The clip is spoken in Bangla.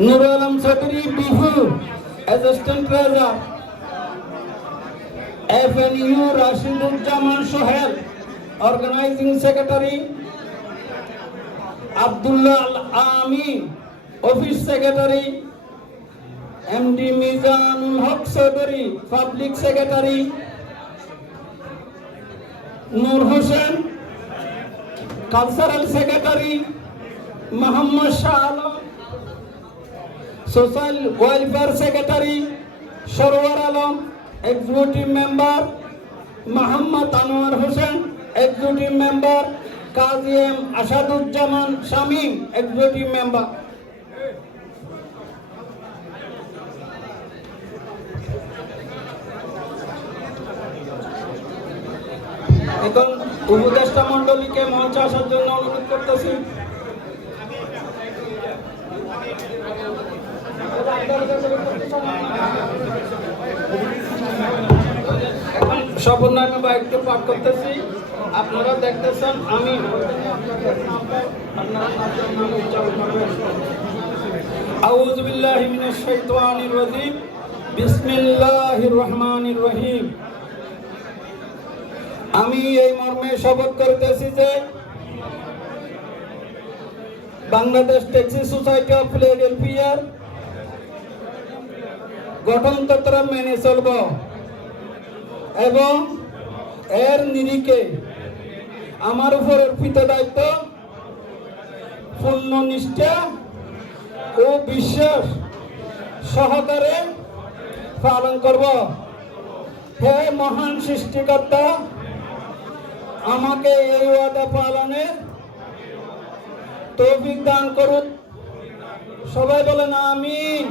Nur Alam Chowdhury Bihu, Assistant Treasurer, FNU Rashiduzzaman Sohail, Organizing Secretary, Abdullah Al-Amin, Office Secretary, MD Mizanul Haq Chowdhury, Public Secretary, Nur Hussain, Cultural Secretary, Muhammad Shah Alam, Social Welfare Secretary, Sarwar Alam, Executive Member, Muhammad Anwar Hussain, Executive Member, Qazi M. Ashaduzzaman Shamim, Executive Member. এখন উপদেষ্টা মণ্ডলীকে মঞ্চে আসার জন্য অনুরোধ করতেছি। এখন শপথনামা বা একটু পাঠ করতেছি, আপনারা দেখতেছেন। আমি আউযু বিল্লাহি মিনাশ শাইতানির রাজিম, বিসমিল্লাহির রহমানির রহিম। আমি এই মর্মে শপথ করিতেছি যে বাংলাদেশ ট্যাক্সি সোসাইটি অফ ফিলাডেলফিয়ার গঠনতন্ত্র মেনে চলব এবং এর নিরিখে আমার উপর অর্পিত দায়িত্ব পূর্ণ নিষ্ঠা ও বিশ্বাস সহকারে পালন করব। হে মহান সৃষ্টিকর্তা, আমাকে এই ওয়াদা পালনের তৌফিক দান করুন। সবাই বলেন আমিন।